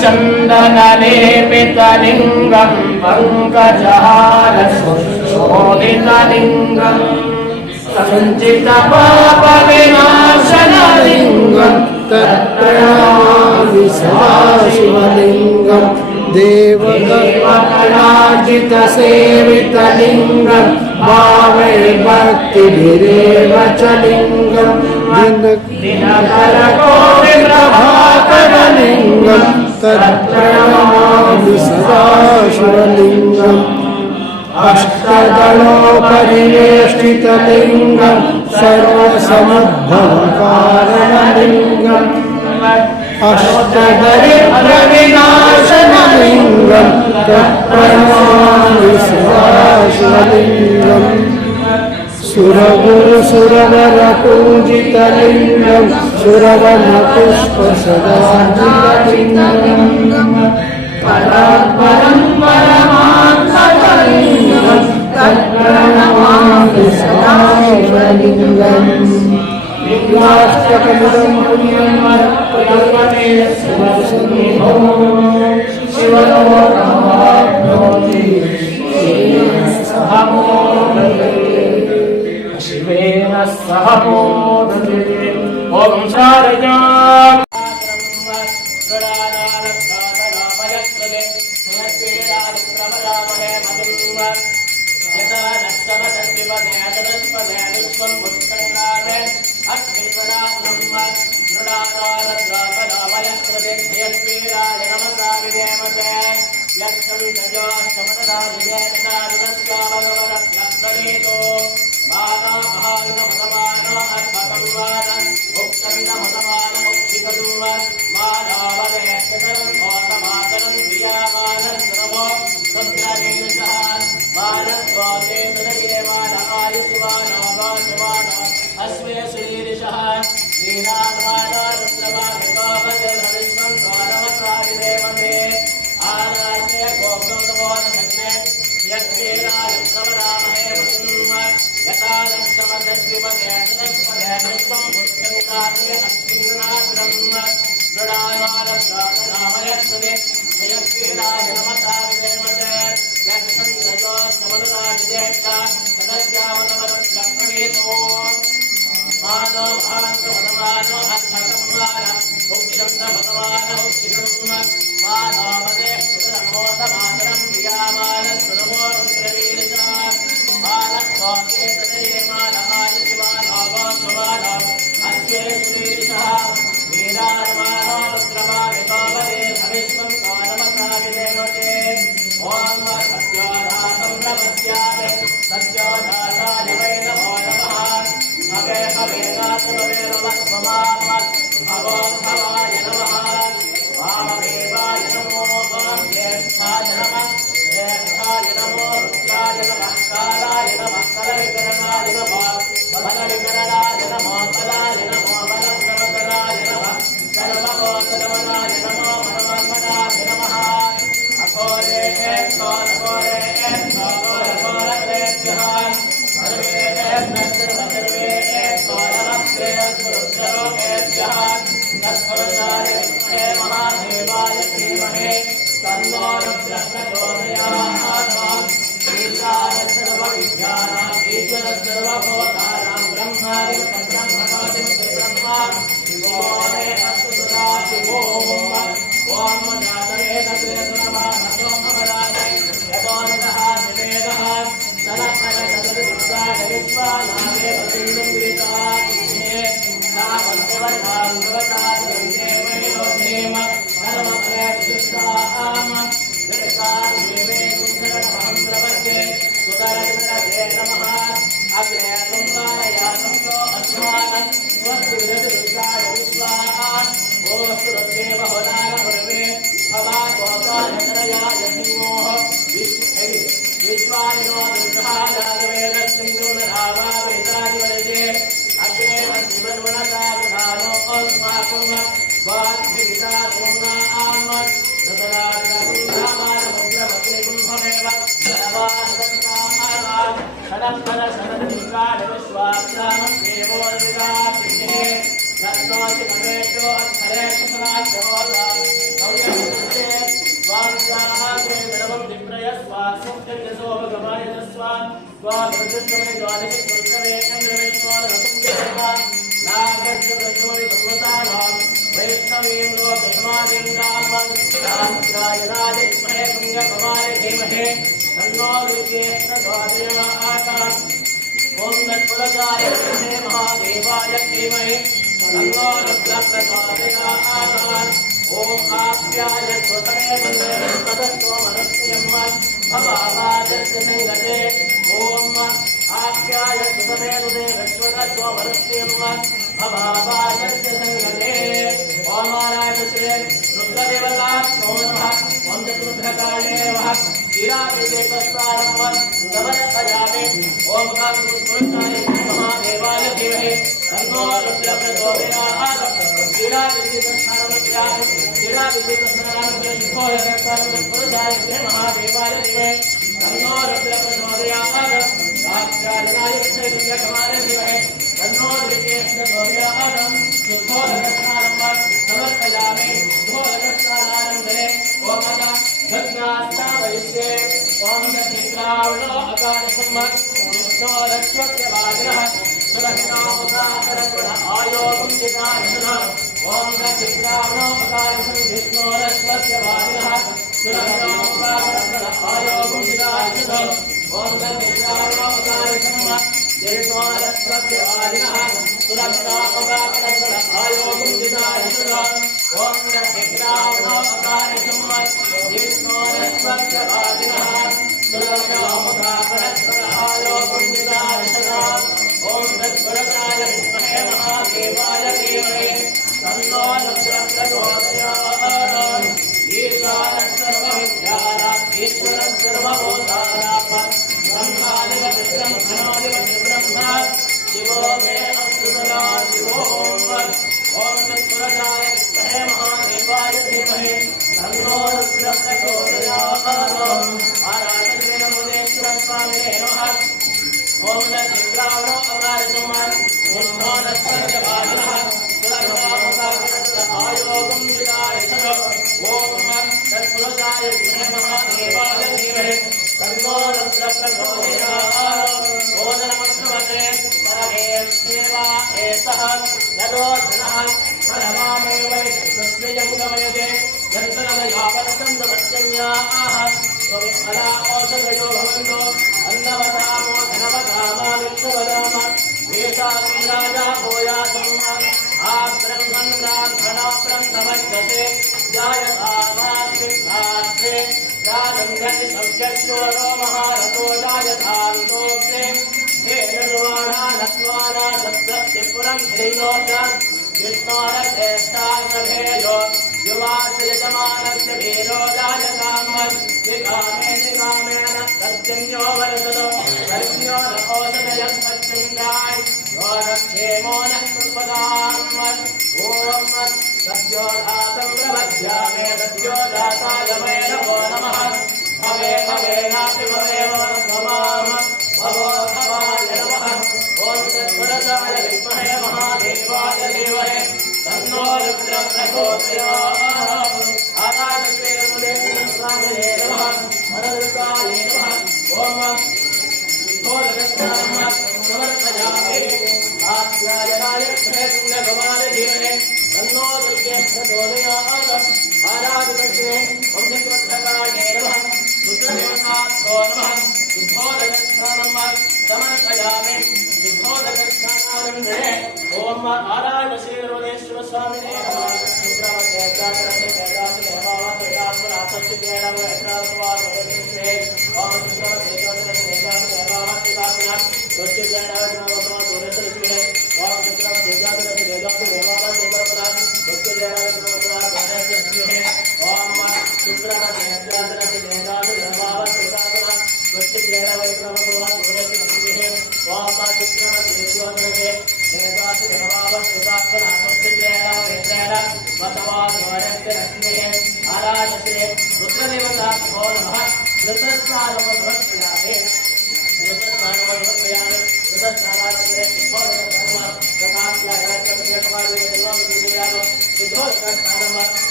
चन्दनलेपितलिङ्गं पङ्कजहारशोधितलिङ्गं सञ्चितपापविनाशनलिङ्गं तत्प्रणमामि सदा शिवलिङ्गं देवकलार्जितसेवितलिङ्गं भावे भक्तिभिरेव च लिङ्गं दिनकरकोटिप्रभाकरलिङ्गं तत्प्रणमामि सदा शिवलिङ्गम् अष्टदलोपरिवेष्टितलिङ्गं सर्वसमुद्भवकारणलिङ्गम् अष्टदरिद्रविनाशनलिङ्गं तत्प्रणमामि सदा शिवलिङ्गम् सुरगुरुसुरवरपूजितलिङ्गं सुरवनपुष्पसदार्जितलिङ्गं परात्परं परमार्थलिङ्गं तत्प्रणमामि सदा शिवलिङ्गम् लिङ्गाष्टकमिदं पुण्यं मत्पदपते शिवसन्निधौ शिवलोकमाप्नोति सह मोदते शिवेन सह मोदते ॐ शारदा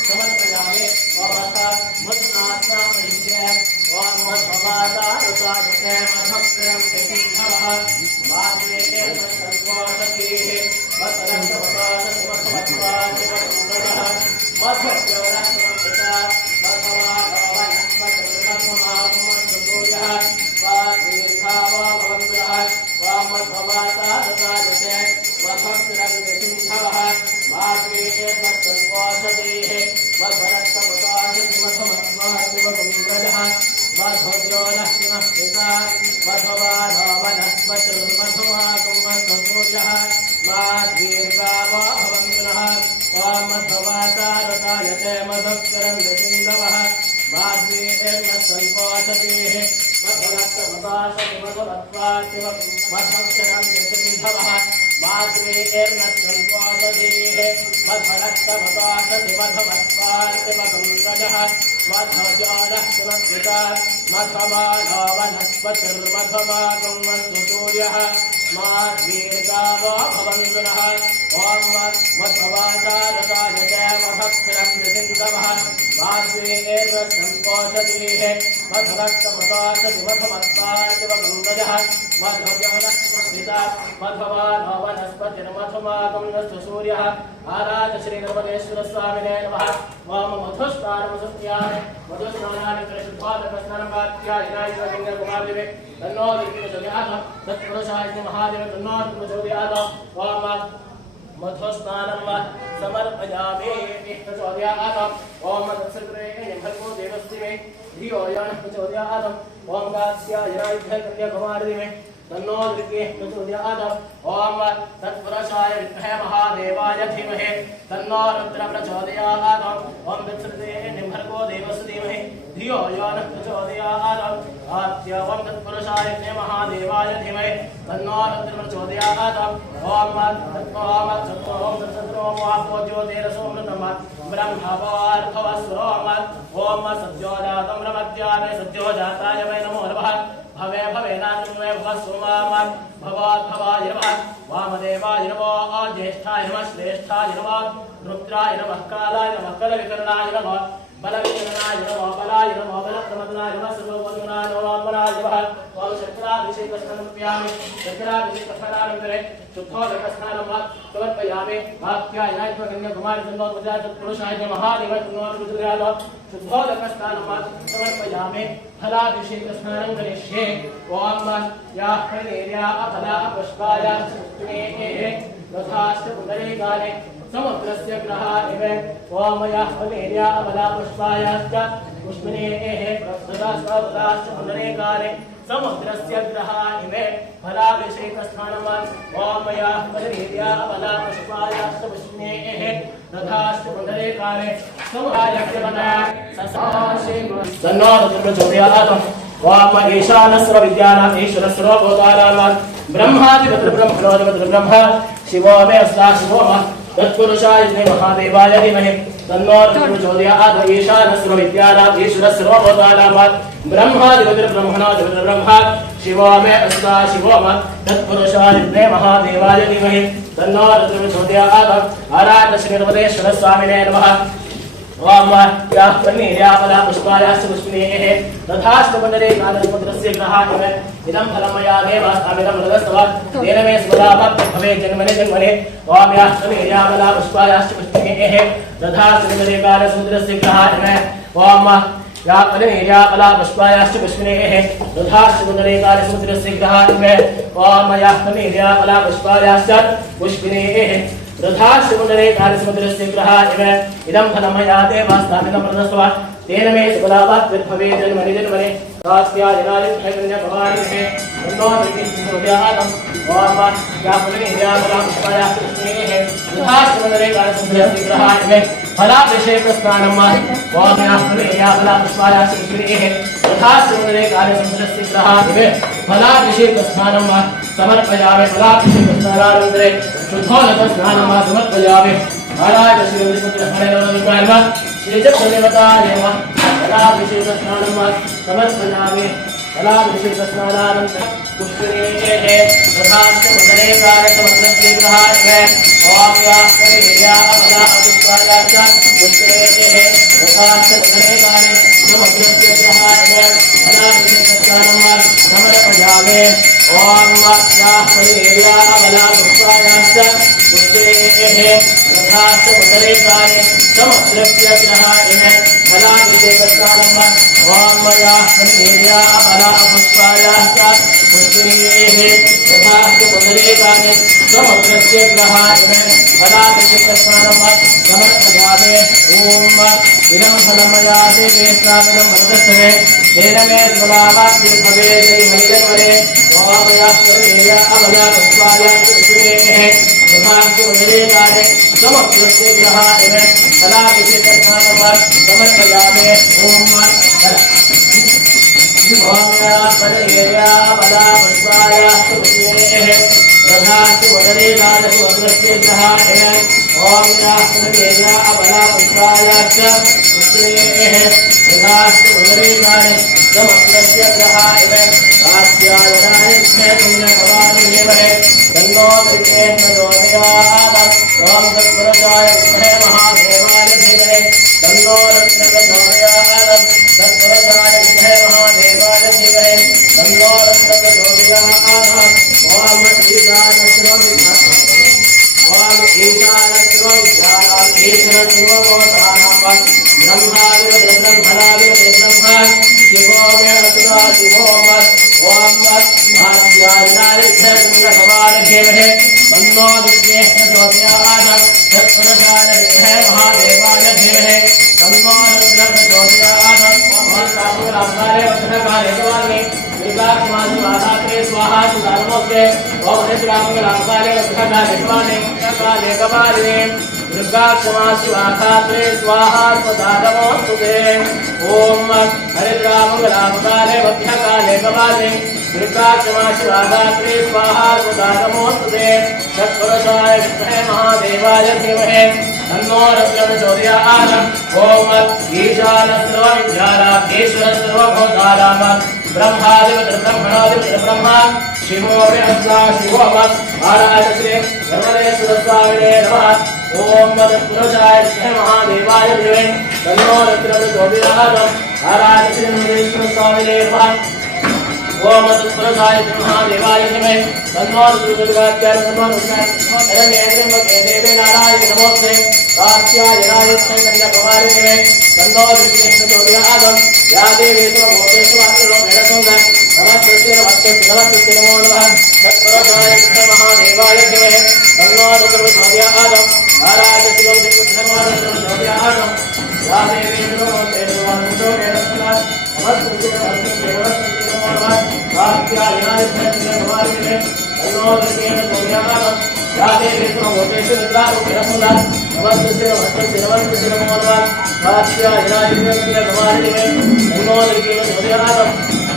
समर्पयामि मधुनास्नामयिष्ये ओम मध्वमाता ऋताजते मधुक्रम सिद्धवः माद्वेते सर्वोषधीः वसरन्तवतासमत्वादिवसुन्दरः मध्वज्योरस्मपिता मध्वमाघवनस्मतमध्वमागमस्तूयः वादीर्घावाभवन्द्रः वामध्वमाता ऋताजते मधुक्रम सिद्धवः माद्वेते सर्वोषधीः वसरन्तवतासमत्वादिवसुन्दरः मध्वज्योरस्मपिता मध्वमाघवनस्मतमध्वमागमस्तूयः दीर्घावाभवन्तुनः वामध्वमाता रसायते मधुकरं सिन्धवः माद्वेर्नस्सल्पोषधीः मधुरक्तमताशतिमधुरत्वादिवमधुक्षरं सिन्धवः माद्वेर्नस्सल्पोषधीः मधुरक्तमताशतिमधुमत्वादिवगुण्डजः मध्वज्वालः मधुमाघवनस्पतिर्मधुमागमस्तु सूर्यः दीर्घावाभवन्तुनः ओम मध्वमाता रसायते मधुक्षरं सिन्धवः माद्वेर्नस्सल्पोषधीः मधुरक्तमताशतिमधुमत्वादिवगुण्डजः मध्वज्वालः मध्वमाघवनस्पतिर्मधुमागमस्तु सूर्यः आराध श्री नर्मदेश्वर स्वामिने नमः वाम मधुस्नानमसत्यामि मधुस्नानानन्तरं शुद्धात्मस्नानं वात्यायनायिनलिङ्गकुमारदेवे तन्नो विष्णुचोदयात् तत्पुरुषाय महादेव तन्नो विष्णुचोदयात् वाम मधुस्नानं समर्पयामि विष्णुचोदयात् ओम तत्सर्वे भर्गो देवस्य मे धियो यो नः प्रचोदयात् ओम गास्यायनायिनलिङ्गकुमारदेवे तन्नो विष्णुचोदयात् ओम तत्पुरुषाय विद्महे महादेवाय धीमहि तन्नो रुद्रः प्रचोदयात् ओम तत्सर्वे भर्गो देवस्य धीमहि धियो यो नः प्रचोदयात् आद्य ओम तत्पुरुषाय विद्महे महादेवाय धीमहि तन्नो रुद्रः प्रचोदयात् ओम तत्सर्वो ज्योतिरसोमृतम् ब्रह्मवार्भवस्वरोम ओम सद्योजातं ब्रह्मज्ञाने सद्योजाताय वै नमो नमः भवे भवेनान्वे भवस्वमाम भवाद्भवाय नमः वामदेवाय नमः ज्येष्ठाय नमः श्रेष्ठाय नमः रुद्राय नमः कालाय नमः कलविकरणाय नमः बलविकरणाय नमः बलाय नमः बलप्रमदनाय नमः सर्वोपदनाय नमः बलाय नमः ओम शक्राभिषेकस्नानमपयामि शक्राभिषेकस्नानानन्तरे शुद्धोदकस्नानं समर्पयामि वाक्यायनाय कन्याकुमारचन्द्रोत्पत्याय तत्पुरुषाय महादेवाय तन्नोरुद्रयात् शुद्धोदकस्नानं समर्पयामि फलाभिषेकस्नानं करिष्ये ओम याः फलेर्या अफला पुष्पाया सृष्टिमेः तथाश्च पुनरेकाले समुद्रस्य ग्रहाणिव ओम याः फलेर्या अफला पुष्पायाश्च पुष्पिनेः तथाश्च पुनरेकाले समुद्रस्य ग्रहाणिव फलाभिषेकस्नानं ओम याः फलेर्या अफला पुष्पायाश्च पुष्पिनेः तथाश्च पुनरेकाले तन्नो प्रचोदयात् वाम ईशानस्व विद्यानाथ ईश्वरस्व भूतानां ब्रह्मादिपत्र ब्रह्म शिवो मे अस्ता शिवो तत्पुरुषाय महादेवाय धीमहि तन्नो प्रचोदयात् ईशानस्व विद्यानाथ ईश्वरस्व भूतानां ब्रह्मादिपत्र ब्रह्म शिवो मे अस्ता शिवो तत्पुरुषाय महादेवाय धीमहि तन्नो प्रचोदयात् आराध श्री नर्मदेश्वर स्वामिने नमः ओम याः फलेर्या पुष्पायाश्च पुष्पिनेः तथाश्च पुनरेकादशमुद्रस्य ग्रहाणिव इदं फलं मया देवास्तामिदं रजस्तव तेन मे स्वदाभक्तिः भवेत् जन्मने जन्मने ओम याः फलेर्या पुष्पायाश्च पुष्पिनेः तथाश्च पुनरेकादशमुद्रस्य ग्रहाणिव ओम याः फलेर्या पुष्पायाश्च पुष्पिनेः तथाश्च पुनरेकादशमुद्रस्य ग्रहाणिव ओम याः फलेर्या पुष्पायाश्च पुष्पिनेः तथाश्च पुनरेकादशमुद्रस्य ग्रहाणिव इदं फलं मया देवास्तामिदं रजस्तव तेन मे सुफलाभक्तिः भवेत् जन्मने जन्मने कास्यायनायिनलिङ्गकुमारदेवे तन्नो विष्णुचोदयात् ओम याः फलेर्या पुष्पायाश्च पुष्पिनेः तथाश्च पुनरेकादशमुद्रस्य ग्रहाणिव फलाभिषेकस्नानं ओम याः फलेर्या पुष्पायाश्च पुष्पिनेः तथाश्च पुनरेकादशमुद्रस्य ग्रहाणिव फलाभिषेकस्नानं समर्पयामि फलाभिषेकस्नानानन्तरे शुद्धोदकस्नानं समर्पयामि आराध श्री श्रीजगदेवताय नमः फलाभिषेकस्नानं समर्पयामि फलाभिषेकस्नानानन्तरं पुष्करेः तथास्तमदने कालसमग्रस्यग्रहाय ओम यास्मरेया अमला अपुष्पायाश्च पुष्करेः तथास्तमदने काले समग्रस्यग्रहाय फलाभिषेकस्नानं समर्पयामि ओम यास्मरेया अमला अपुष्पायाश्च पुष्करेः तथास्तमदने काले समग्रस्यग्रहाय फलाभिषेकस्नानं ओम यास्मरेया अमला अपुष्पायाश्च पुष्करेः तथास्तमदने काले समग्रस्य ग्रहाय फलाभिषेकस्नानं समर्पयामि ओम इदं फलं मया देवे स्थापितं वर्तते तेन मे स्वभावाद्भवेदेवनिजन्मने ओम यास्मरेया अमला पुष्पायाश्च पुष्करेः तथास्तमदने काले समग्रस्य ग्रहाय फलाभिषेकस्नानं समर्पयामि ओम ओम यास्मरेया अमला पुष्पायाश्च पुष्करेः तथास्तमदने काले समग्रस्य ग्रहाय ओम यास्मरेया अमला पुष्पायाश्च पुष्करेः तथास्तमदने काले समग्रस्य ग्रहाय कात्यायनाय पुण्यकवानि देवहे तन्नो विद्ये प्रचोदयात् ओम तत्पुरुषाय विद्महे महादेवाय धीमहि तन्नो रुद्रः प्रचोदयात् तत्पुरुषाय विद्महे महादेवाय धीमहि तन्नो रुद्रः प्रचोदयात् ओम ईशानस्वं ओम ईशानस्वं ईशानात् ईश्वरस्वं भवतानां ब्रह्मादिर्ब्रह्मं फलादिर्ब्रह्म शिवो मे असुरा शिवो मत् ओम भाग्यायनाय पुण्यकवानि धीमहि तन्नो विद्ये प्रचोदयात् तत्पुरुषाय विद्महे महादेवाय धीमहि तन्नो रुद्रः प्रचोदयात् ओम रामकाले वचनकाले गवामि दुर्गाक्षमासुवाधात्रे स्वाहा सुदानमोक्ते ओम रामकाले वचनकाले गवामि काले गवामि दुर्गाक्षमासुवाधात्रे स्वाहा सुदानमोक्ते ओम हरिद्रामकाले वचनकाले गवामि दुर्गाक्षमासुवाधात्रे स्वाहा सुदानमोक्ते तत्पुरुषाय विद्महे महादेवाय धीमहि तन्नो रुद्रः प्रचोदयात् ओम ईशानस्सर्वविद्यानाम् ईश्वरस्सर्वभूतानां ब्रह्मादिब्रह्मणादिब्रह्म शिवो मे अस्ता शिवो मत् आराधश्री धर्मदेश्वरस्वामिने नमः ओम तत्पुरुषाय विद्महे महादेवाय धीमहि तन्नो रुद्रः प्रचोदयात् आराधश्री धर्मदेश्वरस्वामिने नमः ओम तत्पुरुषाय महादेवाय धीमहि तन्नो रुद्रः देवे नारायण नमोस्ते कात्यायनाय कन्याकुमारी धीमहि तन्नो रुद्रः प्रचोदयात् या देवी सर्वभूतेषु वासरूपेण नमस्ते नमस्ते नमो नमः तत्पुरुषाय विद्महे महादेवाय धीमहि तन्नो रुद्रः प्रचोदयात् आराध्य शिवं प्रचोदयात् या देवी सर्वभूतेषु वासरूपेण नमस्ते नमो नमः कात्यायनाय कन्याकुमारी धीमहि तन्नो रुद्रः प्रचोदयात् या देवी सर्वभूतेषु वासरूपेण नमस्ते नमो नमः कात्यायनाय कन्याकुमारी धीमहि तन्नो रुद्रः प्रचोदयात्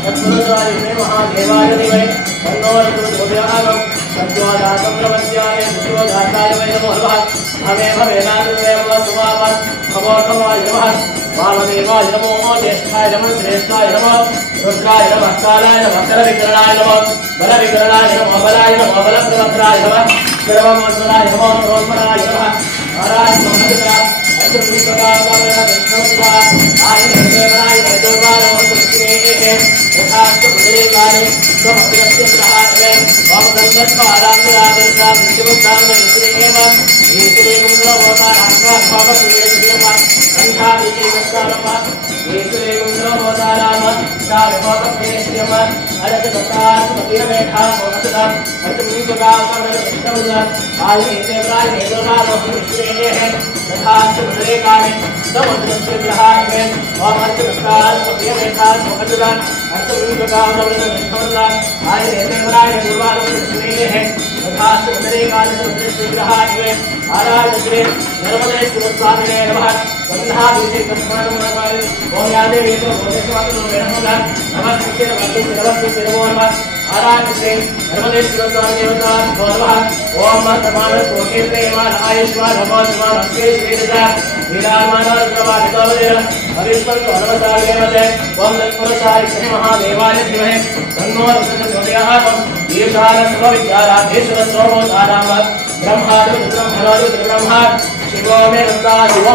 तत्पुरुषाय विद्महे महादेवाय धीमहि तन्नो रुद्रः प्रचोदयात् सद्योजातं प्रपद्यामि सद्योजाताय वै नमो नमः भवे भवेनादेव सुवावत् भवोत्तमाय नमः वामदेवाय नमो ज्येष्ठाय नमः श्रेष्ठाय नमः रुद्राय नमः कालाय नमः करविकरणाय नमः बलविकरणाय नमः बलाय नमः बलप्रवक्त्राय नमः सर्वमंगलाय नमः रोमणाय नमः महाराज महद्रा अष्टविकटाकाय विष्णुदा आयदेवाय देवाय नमः तुष्टिमेः तथास्तु बुद्धेकाले समग्रस्य ग्रहाय ओम गंगत्पादांगरागर्ता विष्णुदान ईश्वरेव ईश्वरेन्द्रवतारांगा भवतुलेश्वरेव संघादिकेवस्तारम ईश्वरेन्द्रवताराम सार्वभौमप्रेश्वरेव अरजगतास्पतिरमेधा भवतदाम अष्टविकटाकाय आयदेवाय देवाय नमः तुष्टिमेः तथास्तु बुद्धेकाले समग्रस्य ग्रहाय ओम अरजगतास्पतिरमेधा भवतदाम अष्टविकटाकाय आयदेवाय देवाय नमः तुष्टिमेः तथास्तु बुद्धेकाले समग्रस्य ग्रहाय आराधश्री नर्मदेश्वरस्वामिने नमः वन्दाभिषेकस्नानं ओम या देवी सर्वभूतेषु वासरूपेण नमस्ते नमस्ते नमो नमः आराधश्री नर्मदेश्वरस्वामिने नमः ओम तमाम कोटिर्नेमान आयुष्मान भगवान श्री नीलामानोरुद्रमादितोपदेन हविष्मन्तु हनुमसागेमते ओम तत्पुरुषाय विद्महे महादेवाय धीमहि तन्नो रुद्रः प्रचोदयात् ईशानस्वविद्याराधीश्वरस्वभूतानां ब्रह्मादिरुद्रं ब्रह्मा शिवो मे रुद्रा शिवो